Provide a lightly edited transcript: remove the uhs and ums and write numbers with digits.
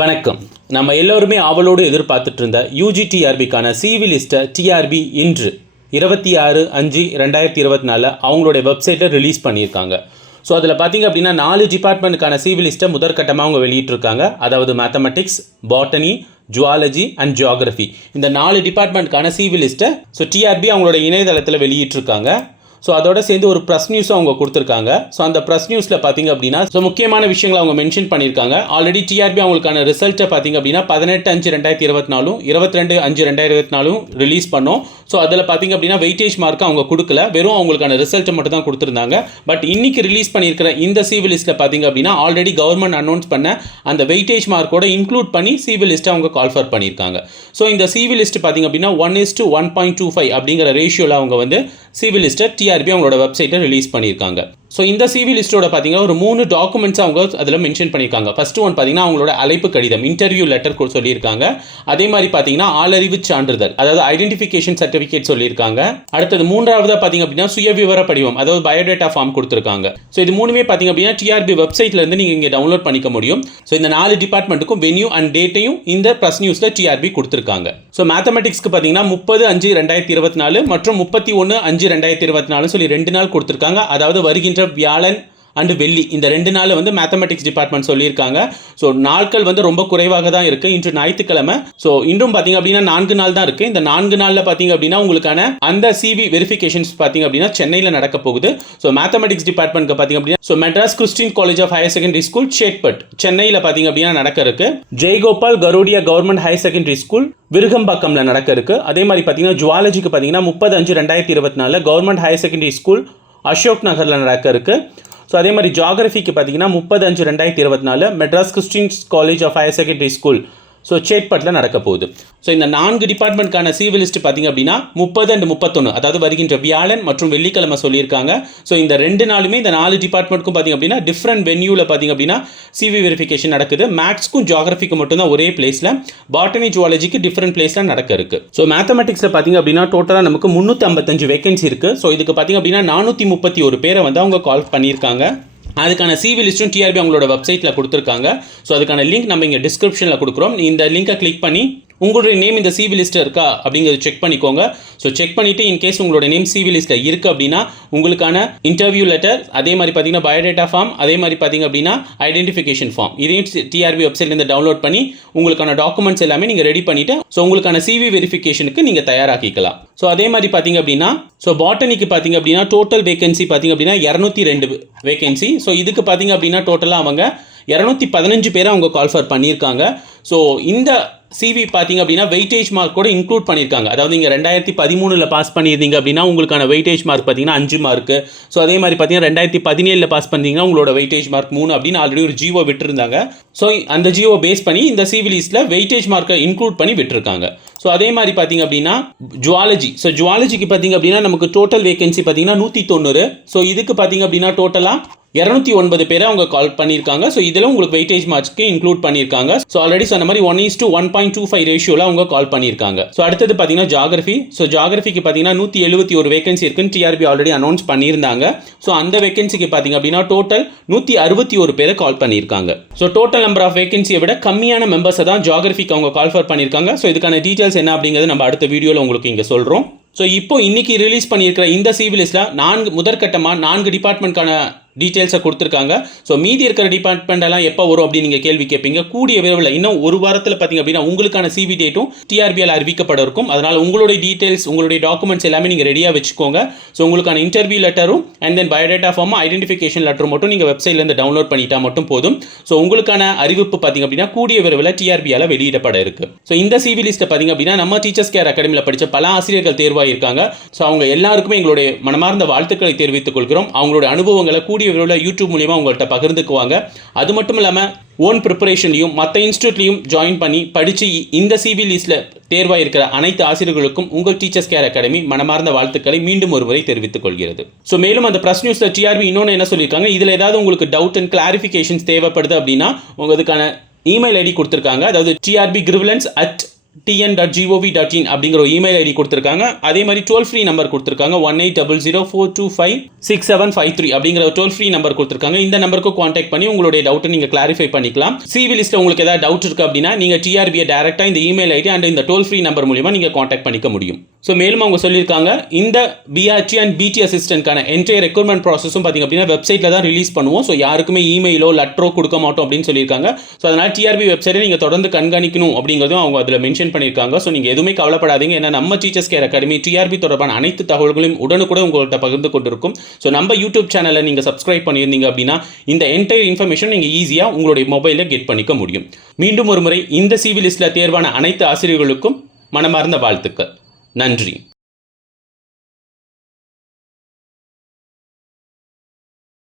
வணக்கம். நம்ம எல்லோருமே ஆவலோடு எதிர்பார்த்துட்டு இருந்த யூஜிடிஆர்பிக்கான சிவி லிஸ்ட்டை டிஆர்பி இன்று 26/5/2024 அவங்களுடைய வெப்சைட்டில் ரிலீஸ் பண்ணியிருக்காங்க. ஸோ அதில் பார்த்திங்க அப்படின்னா 4 டிபார்ட்மெண்ட்டுக்கான சிவி லிஸ்ட்டை முதற்கட்டமாக அவங்க வெளியிட்டிருக்காங்க. அதாவது mathematics, botany, zoology and geography, இந்த 4 டிபார்ட்மெண்ட்டுக்கான சிவி லிஸ்ட்டை ஸோ டிஆர்பி அவங்களோட இணையதளத்தில் வெளியிட்டிருக்காங்க. ஸோ அதோட சேர்ந்து ஒரு ப்ரெஸ் நியூஸும் அவங்க கொடுத்துருக்காங்க. ஸோ அந்த ப்ரெஸ் நியூஸில் பார்த்திங்க அப்படின்னா முக்கியமான விஷயங்களை அவங்க மென்ஷன் பண்ணியிருக்காங்க. ஆல்ரெடி டிஆர்பி அவங்களுக்கான ரிசல்ட்டை பார்த்திங்க அப்படின்னா 18/5/2024 22/5/2024 ரிலீஸ் பண்ணோம். ஸோ அதில் பார்த்திங்க அப்படின்னா வெயிட்டேஜ் மார்க்கு அவங்க கொடுக்கல, வெறும் அவங்களுக்கான ரிசல்ட்டை மட்டும் தான் கொடுத்துருந்தாங்க. பட் இன்னைக்கு ரிலீஸ் பண்ணியிருக்கிற இந்த சிவி லிஸ்ட்டில் பார்த்திங்க அப்படின்னா ஆல்ரெடி கவர்மெண்ட் அனௌன்ஸ் பண்ண அந்த வெயிட்டேஜ் மார்க்கோட இன்க்ளூட் பண்ணி சிவி லிஸ்ட்டை அவங்க கால்ஃபர் பண்ணியிருக்காங்க. ஸோ இந்த சிவி லிஸ்ட் பார்த்திங்க அப்படின்னா 1:1.25 அப்படிங்கிற ரேஷியோவில் அவங்க வந்து சிவி லிஸ்ட்டை டிஆர்பி அவங்களோட வெப்சைட்டை ரிலீஸ் பண்ணியிருக்காங்க. ஸோ இந்த சிவி லிஸ்ட்டோட பார்த்தீங்கன்னா ஒரு 3 டாக்குமெண்ட்ஸ் அவங்க அதில் மென்ஷன் பண்ணியிருக்காங்க. ஃபர்ஸ்ட் ஒன் பார்த்தீங்கன்னா அவங்களோட அழைப்பு கடிதம், இன்டர்வியூ லெட்டர் சொல்லியிருக்காங்க. அதே மாதிரி பார்த்தீங்கன்னா ஆளறிவு சான்றிதழ், அதாவது ஐடென்டிஃபிகேஷன் சர்டிஃபிகேட் சொல்லியிருக்காங்க. அடுத்தது மூன்றாவதாக பார்த்தீங்க அப்படின்னா சுயவிவர படிவம், அதாவது பயோடேட்டா ஃபார்ம் கொடுத்துருக்காங்க. ஸோ இது மூணுமே பார்த்தீங்க அப்படின்னா டிஆர்பி வெப்சைட்லேருந்து நீங்கள் இங்கே டவுன்லோட் பண்ணிக்க முடியும். ஸோ இந்த 4 டிபார்ட்மெண்ட்டுக்கும் வென்யூ அண்ட் டேட்டையும் இந்த ப்ரெஸ் நியூஸில் டிஆர்பி கொடுத்துருக்காங்க. ஸோ மேத்தமெட்டிக்ஸ்க்கு பார்த்தீங்கன்னா 30/5/2024 மற்றும் 31/5/2024 சொல்லி 2 நாள் கொடுத்துருக்காங்க. அதாவது வருகின்ற வியாழன் அண்டு வெள்ளி, இந்த 2 நாள் வந்து மேத்தமெட்டிக்ஸ் டிபார்ட்மெண்ட் சொல்லியிருக்காங்க. ஸோ நாட்கள் வந்து ரொம்ப குறைவாக தான் இருக்குது. இன்று ஞாயிற்றுக்கிழமை. ஸோ இன்றும் பார்த்தீங்க அப்படின்னா 4 நாள் தான் இருக்குது. இந்த 4 நாளில் பார்த்தீங்க அப்படின்னா உங்களுக்கான அந்த சிவி வெரிஃபிகேஷன்ஸ் பார்த்தீங்க அப்படின்னா சென்னையில் நடக்க போகுது. ஸோ மேத்தமெட்டிக்ஸ் டிபார்ட்மெண்ட்க்கு பார்த்தீங்க அப்படின்னா Madras Christian college of higher secondary school Chetpet சென்னையில் பார்த்தீங்க அப்படின்னா நடக்க இருக்கு. Jaigopal Garodia government higher secondary school விருகம்பாக்கம்ல நடக்க இருக்கு. அதே மாதிரி பார்த்தீங்கன்னா ஜுவாலஜிக்கு பார்த்தீங்கன்னா 30/5/2024 government higher secondary school Ashok நகரில் நடக்க இருக்கு. ஸோ அதே மாதிரி ஜியாகிரஃபிக்கு பார்த்தீங்கன்னா 30/5/2024 Madras Christian college of higher secondary school so சேட்பட்டில் நடக்க போகுது. ஸோ இந்த 4 டிபார்ட்மெண்ட்கான சிவி லிஸ்ட் பார்த்திங்க அப்படின்னா 30 and 31, அதாவது வருகின்ற வியாழன் மற்றும் வெள்ளிக்கிழமை சொல்லியிருக்காங்க. ஸோ இந்த 2 நாளுமே இந்த 4 டிபார்ட்மெண்ட்டுக்கும் பார்த்திங்க அப்படின்னா டிஃப்ரெண்ட் வென்யூவில் பார்த்திங்க அப்படின்னா சிவி வெரிஃபிகேஷன் நடக்குது. மேக்ஸ்க்கும் ஜியாகிரஃபிக்கு மட்டும்தான் ஒரே பிளேஸில், பாட்டனி ஜுவாலஜிக்கு டிஃப்ரெண்ட் பிளேஸில் நடக்க இருக்குது. ஸோ மேத்தமெட்டிக்ஸில் பார்த்திங்க அப்படின்னா டோட்டலாக நமக்கு 355 வேகன்சி இருக்குது. ஸோ இதுக்கு பார்த்திங்க அப்படின்னா 431 பேரை வந்து அவங்க கால் பண்ணியிருக்காங்க. அதுக்கான சிவி லிஸ்ட்டும் டிஆர்பி அவங்களோட வெப்சைட்டில் கொடுத்துருக்காங்க. ஸோ அதுக்கான லிங்க் நம்ம இங்கே டிஸ்கிரிப்ஷனில் கொடுக்குறோம். இந்த லிங்கை கிளிக் பண்ணி உங்களுடைய நேம் இந்த சிவி லிஸ்ட்டில் இருக்கா அப்படிங்கிறத செக் பண்ணிக்கோங்க. ஸோ செக் பண்ணிவிட்டு இன்கேஸ் உங்களோட நேம் சிவி லிஸ்ட்டில் இருக்குது அப்படின்னா உங்களுக்கான இன்டர்வியூ லெட்டர், அதே மாதிரி பார்த்தீங்கன்னா பயோடேட்டா ஃபார்ம், அதே மாதிரி பார்த்தீங்க அப்படின்னா ஐடென்டிஃபிகேஷன் ஃபார்ம், இதையும் டிஆர்பி வெப்சைட்லேருந்து டவுன்லோட் பண்ணி உங்களுக்கான டாக்குமெண்ட்ஸ் எல்லாமே நீங்கள் ரெடி பண்ணிவிட்டு ஸோ உங்களுக்கான சிவி வெரிஃபிகேஷனுக்கு நீங்கள் தயாராக்கிக்கலாம். ஸோ அதே மாதிரி பார்த்தீங்க அப்படின்னா ஸோ பாட்டனிக்கு பார்த்தீங்க அப்படின்னா டோட்டல் வேகன்சி பார்த்தீங்க அப்படின்னா 202 வேகன்சி. ஸோ இதுக்கு பார்த்தீங்க அப்படின்னா டோட்டலாக அவங்க 215 பேரை அவங்க கால்ஃபர் பண்ணியிருக்காங்க. ஸோ இந்த சிவி பார்த்தீங்க அப்படின்னா வெயிட்டேஜ் மார்க் கூட இன்க்ளூட் பண்ணியிருக்காங்க. அதாவது நீங்கள் 2013 பாஸ் பண்ணியிருந்தீங்க அப்படின்னா உங்களுக்கான வெயிட்டேஜ் மார்க் பார்த்தீங்கன்னா 5 மார்க்கு. ஸோ அதே மாதிரி பார்த்தீங்கன்னா 2017 பாஸ் பண்ணிங்கன்னா உங்களோட வெயிட்டேஜ் மார்க் 3 அப்படின்னு ஆல்ரெடி ஒரு ஜிஓ விட்டுருந்தாங்க. ஸோ அந்த ஜிஓ பேஸ் பண்ணி இந்த சிவி லிஸ்ட்டில் வெயிட்டேஜ் மார்க்கை இன்க்ளூட் பண்ணி விட்டுருக்காங்க. ஸோ அதே மாதிரி பார்த்தீங்க அப்படின்னா ஜுவாலஜி, ஸோ ஜுவாலஜிக்கு பார்த்தீங்க அப்படின்னா நமக்கு டோட்டல் வேகன்சி பார்த்தீங்கன்னா 190. ஸோ இதுக்கு பார்த்தீங்க அப்படின்னா டோட்டலாக 209 பேரை அவங்க கால் பண்ணியிருக்காங்க. ஸோ இதில் உங்களுக்கு வெயிட்டேஜ் மார்க்ஸ்க்கு இன்க்ளூட் பண்ணியிருக்காங்க. ஸோ ஆல்ரெடி சொன்ன மாதிரி 1:1.25 ரேஷியோவில் அவங்க கால் பண்ணியிருக்காங்க. ஸோ அடுத்தது பார்த்தீங்கன்னா ஜியாகிரஃபி. ஸோ ஜியாகிரஃபிக்கு பார்த்தீங்கன்னா 171 வேகன்சி இருக்குன்னு டிஆர்பி ஆல்ரெடி அனௌன்ஸ் பண்ணியிருந்தாங்க. ஸோ அந்த வேகன்சிக்கு பார்த்தீங்க அப்படின்னா டோட்டல் 161 பேரை கால் பண்ணியிருக்காங்க. ஸோ டோட்டல் நம்பர் ஆஃப் வேகன்சியை விட கம்மியான மெம்பர்ஸை தான் ஜியாகிரஃபிக்கு அவங்க கால்ஃபர் பண்ணியிருக்காங்க. ஸோ இதுக்கான டீட்டெயில்ஸ் என்ன அப்படிங்கிறது நம்ம அடுத்த வீடியோவில் உங்களுக்கு இங்கே சொல்கிறோம். ஸோ இப்போ இன்னைக்கு ரிலீஸ் பண்ணியிருக்கிற இந்த சிவி லிஸ்ட்டில் முதற்கட்டமாக 4 டிபார்ட்மெண்ட்கான டீட்டெயில்ஸை கொடுத்துருக்காங்க. ஸோ மீதி இருக்கிற டிபார்ட்மெண்ட் எல்லாம் எப்போ வரும் அப்படின்னு நீங்கள் கேள்வி கேட்பீங்க. கூடிய விரைவில் இன்னும் ஒரு வாரத்தில் பார்த்தீங்க அப்படின்னா உங்களுக்கான சிவி டேட்டும் டிஆர்பியால் அறிவிக்கப்பட இருக்கும். அதனால் உங்களுடைய டீட்டெயில்ஸ், உங்களுடைய டாக்குமெண்ட்ஸ் எல்லாமே நீங்கள் ரெடியாக வச்சுக்கோங்க. ஸோ உங்களுக்கான இன்டர்வியூ லெட்டரும் அண்ட் தென் பயோடேட்டா ஃபார்மும் ஐடென்டிஃபிகேஷன் லெட்டரும் மட்டும் நீங்கள் வெப்சைட்லேருந்து டவுன்லோட் பண்ணிட்டா மட்டும் போதும். ஸோ உங்களுக்கான அறிவிப்பு பார்த்தீங்க அப்படின்னா கூடிய விரைவில் டிஆர்பியால் வெளியிடப்பட இருக்கு. ஸோ இந்த சிவி லிஸ்ட்டை பார்த்தீங்க அப்படின்னா நம்ம டீச்சர்ஸ் கேர் அகாடமியில் படித்த பல ஆசிரியர்கள் தேர்வாக இருக்காங்க. ஸோ அவங்க எல்லாருக்குமே எங்களுடைய மனமார்ந்த வாழ்த்துக்களை தெரிவித்துக் கொள்கிறோம். அவங்களுடைய அனுபவங்களை கூடிய விரைவில் யூடியூப் மூலியமாக உங்கள்கிட்ட பகிர்ந்துக்குவாங்க. அது மட்டும் இல்லாமல் ஓன் ப்ரிப்பரேஷன்லையும் மற்ற இன்ஸ்டியூட்லையும் ஜாயின் பண்ணி படித்து இந்த சிவி லிஸ்ட்டில் தேர்வாக இருக்கிற அனைத்து ஆசிரியர்களுக்கும் உங்கள் டீச்சர்ஸ் கேர் அகாடமி மனமார்ந்த வாழ்த்துக்களை மீண்டும் ஒரு முறை தெரிவித்துக் கொள்கிறது. ஸோ மேலும் அந்த ப்ரெஸ் நியூஸில் டிஆர்பி இன்னொன்று என்ன சொல்லியிருக்காங்க, இதில் ஏதாவது உங்களுக்கு டவுட் அண்ட் கிளாரிஃபிகேஷன்ஸ் தேவைப்படுது அப்படின்னா உங்களுக்கான இமெயில் ஐடி கொடுத்துருக்காங்க. அதாவது trb grivalence@ tn.gov.in அப்படிங்கிற ஒரு இமெயில் ஐடி கொடுத்துருக்காங்க. அதே மாதிரி டோல் ஃப்ரீ நம்பர் கொடுத்துருக்காங்க 180004256753 அப்படிங்கிற டோல் ஃப்ரீ நம்பர் கொடுத்துருக்காங்க. இந்த நம்பருக்கு காண்டாக்ட் பண்ணி உங்களுடைய டவுட்டை நீங்கள் கிளாரிஃபை பண்ணிக்கலாம். சிவி லிஸ்ட்டில் உங்களுக்கு ஏதாவது டவுட் இருக்குது அப்படின்னா நீங்கள் டிஆர்பியை டேரெக்டாக இந்த இமெயில் ஐடி அண்ட் இந்த டோல் ஃப்ரீ நம்பர் மூலிமா நீங்கள் காண்டாக்ட் பண்ணிக்க முடியும். ஸோ மேலும் அவங்க சொல்லியிருக்காங்க இந்த பிஆர்டி அண்ட் பிடி அசிஸ்டன்ட்கான என்டையர் ரெக்ரூட்மெண்ட் ப்ராசஸும் பார்த்திங்க அப்படின்னா வெப்சைட்டில் தான் ரிலீஸ் பண்ணுவோம். ஸோ யாருக்குமே இமெயிலோ லெட்டரோ கொடுக்க மாட்டோம் அப்படின்னு சொல்லியிருக்காங்க. ஸோ அதனால் டிஆர்பி வெப்சைட்டை நீங்கள் தொடர்ந்து கண்காணிக்கணும் அப்படிங்கிறதும் அவங்க அதில் மென்ஷன் பண்ணியிருக்காங்க. ஸோ நீங்கள் எதுவுமே கவலைப்படாதீங்க. ஏன்னா நம்ம டீச்சர்ஸ் கேர் அகாடமி டிஆர்பி தொடர்பான அனைத்து தகவல்களையும் உடனுக்குடன் உங்கள்கிட்ட பகிர்ந்து கொண்டிருக்கும். ஸோ நம்ம யூடியூப் சேனலை நீங்கள் சப்ஸ்கிரைப் பண்ணியிருந்தீங்க அப்படின்னா இந்த என்டையர் இன்ஃபர்மேஷன் நீங்கள் ஈஸியாக உங்களுடைய மொபைலில் கெட் பண்ணிக்க முடியும். மீண்டும் ஒரு முறை இந்த சிவி லிஸ்ட்டில் தேர்வான அனைத்து ஆசிரியர்களுக்கும் மனமார்ந்த வாழ்த்துக்கள். நன்றி.